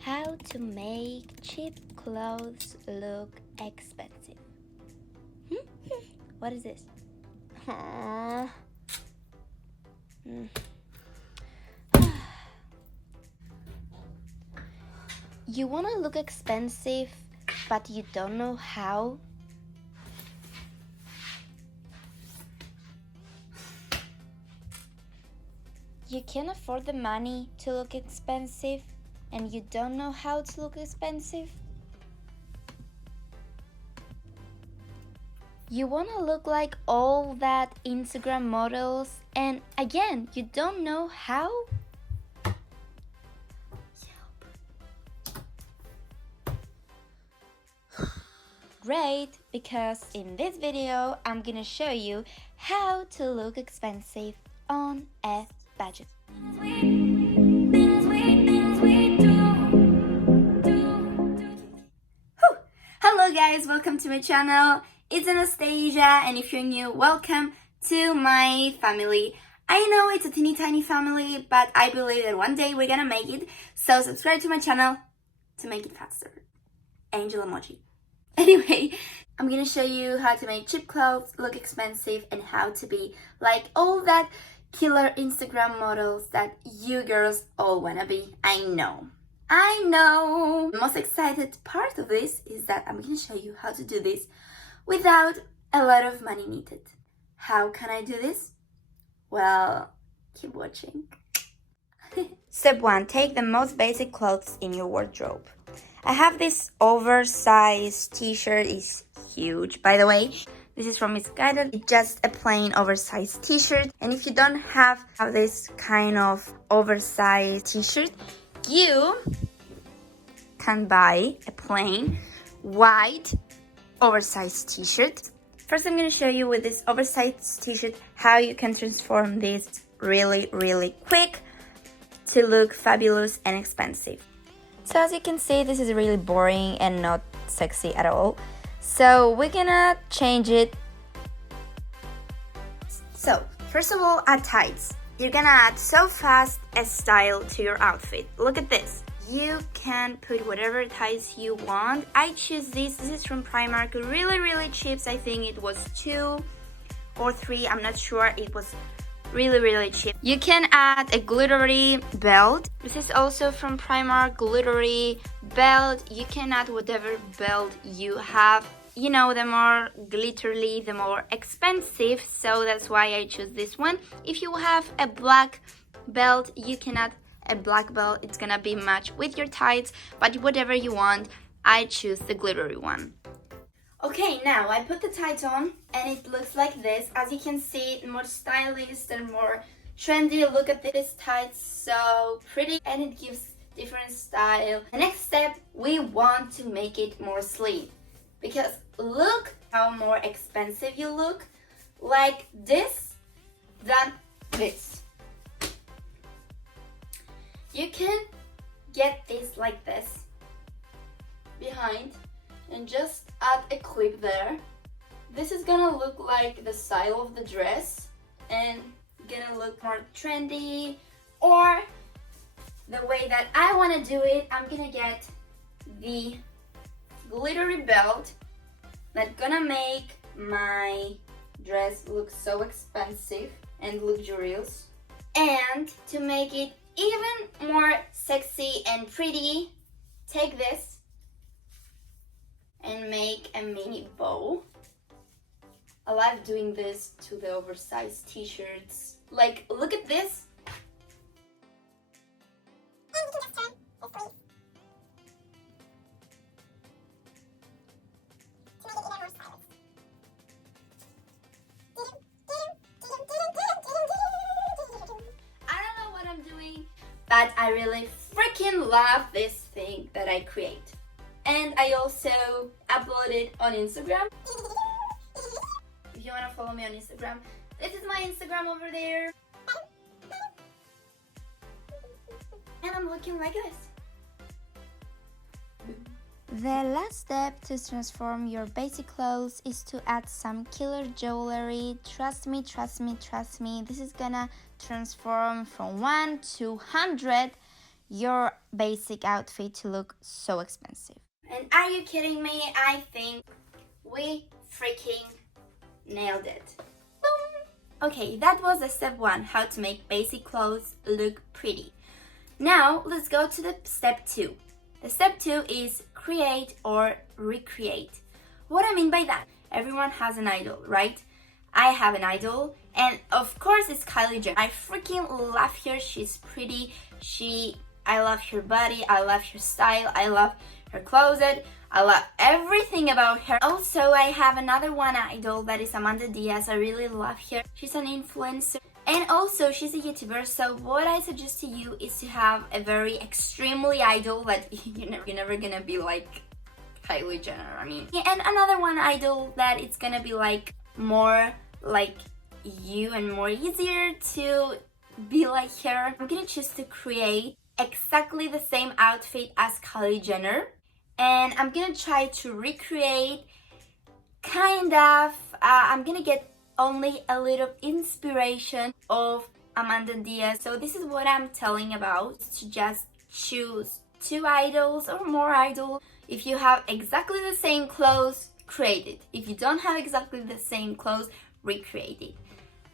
How to make cheap clothes look expensive. What is this? You want to look expensive, but you don't know how? You can afford the money to look expensive, and you don't know how to look expensive? You want to look like all that Instagram models, and again, you don't know how? Great, because in this video, I'm gonna show you how to look expensive on a budget. Hello guys, welcome to my channel. It's Anastasia, and if you're new, welcome to my family. I know it's a teeny tiny family, but I believe that one day we're gonna make it. So subscribe to my channel to make it faster. Angel emoji. Anyway, I'm gonna show you how to make cheap clothes look expensive and how to be like all that killer Instagram models that you girls all wanna be. I know. The most excited part of this is that I'm gonna show you how to do this without a lot of money needed. How can I do this? Well, keep watching. Step 1. Take the most basic clothes in your wardrobe. I have this oversized t-shirt. It's huge, by the way. This is from Missguided. It's just a plain oversized t-shirt. And if you don't have this kind of oversized t-shirt, you can buy a plain white oversized t-shirt. First, I'm going to show you with this oversized t-shirt how you can transform this really quick to look fabulous and expensive. So as you can see, this is really boring and not sexy at all. So we're gonna change it. So first of all, add tights. You're gonna add so fast a style to your outfit. Look at this. You can put whatever tights you want. I choose this. This is from Primark. Really cheap. I think it was 2 or 3. I'm not sure. It was really cheap. You can add a glittery belt. This is also from Primark, glittery belt. You can add whatever belt you have. You know, the more glittery, the more expensive, so that's why I choose this one. If you have a black belt, you can add a black belt. It's gonna be matched with your tights, but whatever you want, I choose the glittery one. Okay, now I put the tights on and it looks like this. As you can see, more stylish and more trendy. Look at this tights, so pretty, and it gives different style. The next step, we want to make it more slim, because look how more expensive you look like this than this. You can get this like this behind and just add a clip there. This is gonna look like the style of the dress and gonna look more trendy, or the way that I wanna do it, I'm gonna get the glittery belt that's gonna make my dress look so expensive and luxurious. And to make it even more sexy and pretty, take this and make a mini bow. I like doing this to the oversized t-shirts. Like, look at this. I don't know what I'm doing, but I really freaking love this thing that I create. And I also upload it on Instagram. If you want to follow me on Instagram, this is my Instagram over there. And I'm looking like this. The last step to transform your basic clothes is to add some killer jewelry. Trust me, this is gonna transform from 1 to 100 your basic outfit to look so expensive. And are you kidding me? I think we freaking nailed it. Boom! Okay, that was the step 1, how to make basic clothes look pretty. Now let's go to the step 2. The step 2 is create or recreate. What I mean by that, everyone has an idol, right? I have an idol, and of course it's Kylie Jenner. I freaking love her. She's pretty. I love her body. I love her style. I love her closet. I love everything about her. Also, I have another one idol that is Amanda Diaz. I really love her. She's an influencer. And also, she's a YouTuber, so what I suggest to you is to have a very extremely idol that you're never gonna be like Kylie Jenner, I mean. And another one idol that it's gonna be like more like you and more easier to be like her. I'm gonna choose to create exactly the same outfit as Kylie Jenner, and I'm gonna try to recreate kind of, I'm gonna get only a little inspiration of Amanda Diaz. So this is what I'm telling about, to just choose 2 idols or more idols. If you have exactly the same clothes, create it. If you don't have exactly the same clothes, recreate it.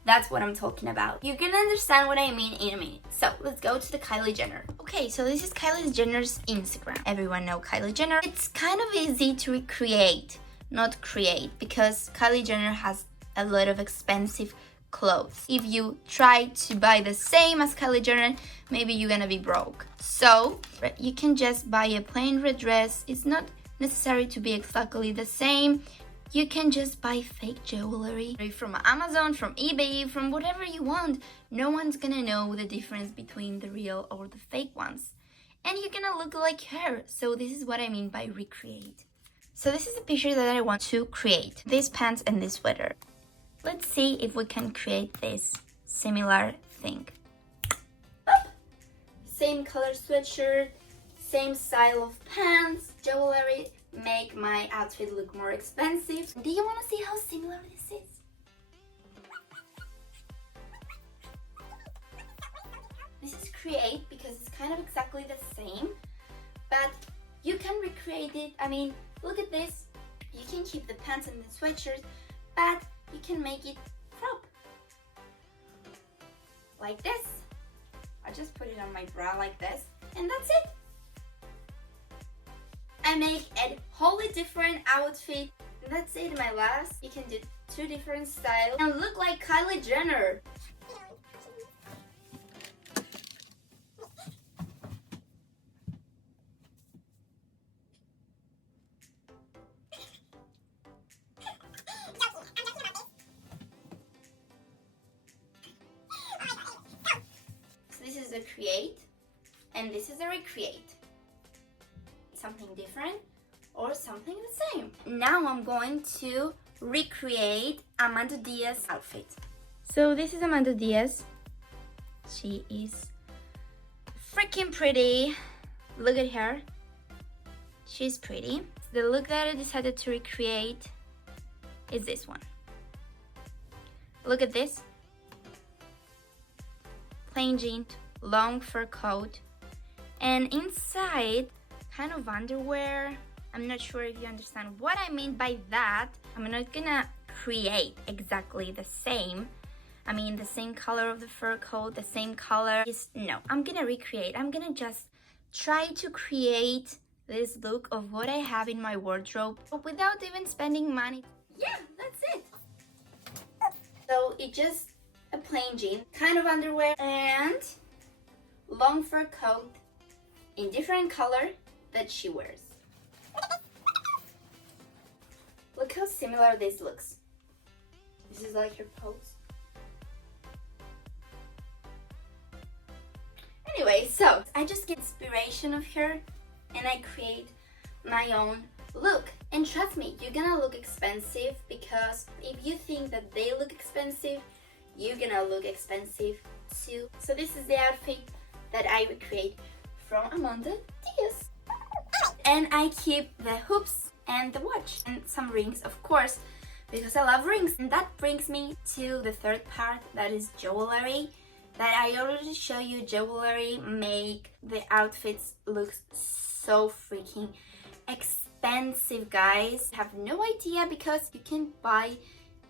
That's what I'm talking about. You're gonna understand what I mean in a minute. So let's go to the Kylie Jenner. Okay, so this is Kylie Jenner's Instagram. Everyone know Kylie Jenner. It's kind of easy to recreate, not create, because Kylie Jenner has a lot of expensive clothes. If you try to buy the same as Kylie Jenner, maybe you're gonna be broke. So you can just buy a plain red dress. It's not necessary to be exactly the same. You can just buy fake jewelry from Amazon, from eBay, from whatever you want. No one's gonna know the difference between the real or the fake ones. And you're gonna look like her. So this is what I mean by recreate. So this is the picture that I want to create. These pants and this sweater. Let's see if we can create this similar thing. Same color sweatshirt, same style of pants, jewelry, make my outfit look more expensive. Do you want to see how similar this is? This is create because it's kind of exactly the same, but you can recreate it. I mean, look at this. You can keep the pants and the sweatshirt, but you can make it crop like this. I just put it on my bra like this, and that's it. I make a wholly different outfit, and that's it, my last. You can do 2 different styles and look like Kylie Jenner. This is a create, and this is a recreate. Something different or something the same. Now I'm going to recreate Amanda Diaz's outfit. So this is Amanda Diaz. She is freaking pretty. Look at her. She's pretty. The look that I decided to recreate is this one. Look at this. Plain jeans, long fur coat, and inside kind of underwear. I'm not sure if you understand what I mean by that. I'm not gonna create exactly the same. I mean, the same color of the fur coat, the same color is, no, I'm gonna recreate. I'm gonna just try to create this look of what I have in my wardrobe without even spending money. Yeah, that's it. So it's just a plain jean, kind of underwear, and long fur coat in different color that she wears. Look how similar this looks. This is like her pose. Anyway, so I just get inspiration of her and I create my own look. And trust me, you're gonna look expensive, because if you think that they look expensive, you're gonna look expensive too. So this is the outfit that I recreate from Amanda Diaz. And I keep the hoops and the watch and some rings, of course, because I love rings. And that brings me to the third part, that is jewelry. that I already show you jewelry make the outfits look so freaking expensive, guys. I have no idea because you can buy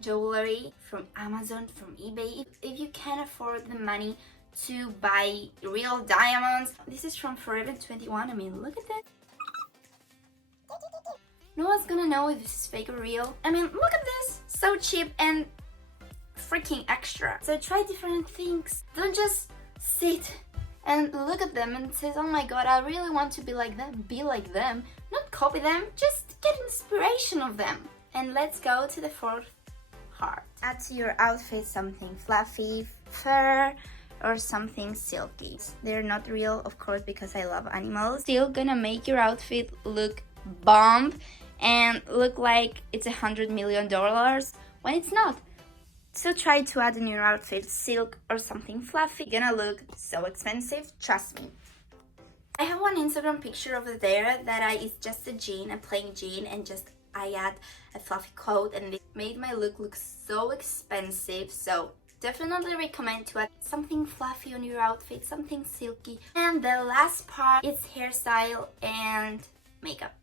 jewelry from Amazon, from eBay, if you can afford the money to buy real diamonds. This is from Forever 21. I mean, look at that. No one's gonna know if this is fake or real. I mean, look at this. So cheap and freaking extra. So try different things. Don't just sit and look at them and say, oh my god, I really want to be like them. Be like them. Not copy them. Just get inspiration of them. And let's go to the fourth part. Add to your outfit something fluffy, fur, or something silky. They're not real, of course, because I love animals. Still gonna make your outfit look bomb and look like it's $100 million when it's not. So try to add in your outfit silk or something fluffy. It's gonna look so expensive, trust me. I have one Instagram picture over there that it's just a jean, a plain jean, and just I add a fluffy coat, and it made my look so expensive. So definitely recommend to add something fluffy on your outfit, something silky. And the last part is hairstyle and makeup.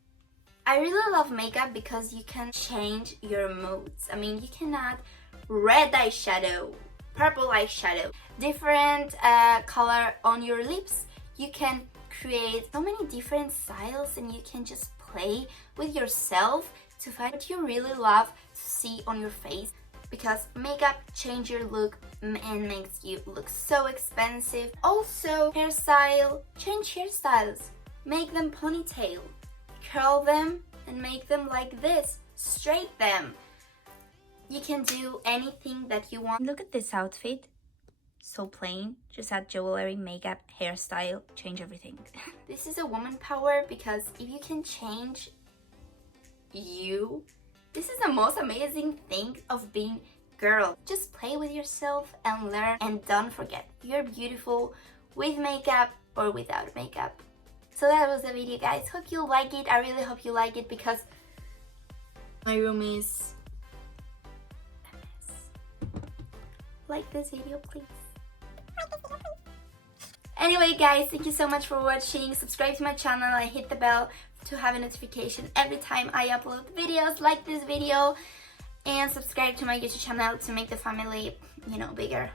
I really love makeup because you can change your moods. I mean, you can add red eyeshadow, purple eyeshadow, different color on your lips. You can create so many different styles and you can just play with yourself to find what you really love to see on your face, because makeup changes your look and makes you look so expensive. Also, hairstyle, change hairstyles, make them ponytail, curl them and make them like this, straight them. You can do anything that you want. Look at this outfit, so plain, just add jewelry, makeup, hairstyle, change everything. This is a woman power, because if you can change you, this is the most amazing thing of being girl. Just play with yourself and learn, and don't forget, you're beautiful with makeup or without makeup. So that was the video, guys. Hope you like it. I really hope you like it because my room is a mess. Like this video, please. Anyway, guys, thank you so much for watching. Subscribe to my channel and hit the bell to have a notification every time I upload videos like this video. And subscribe to my YouTube channel to make the family, bigger.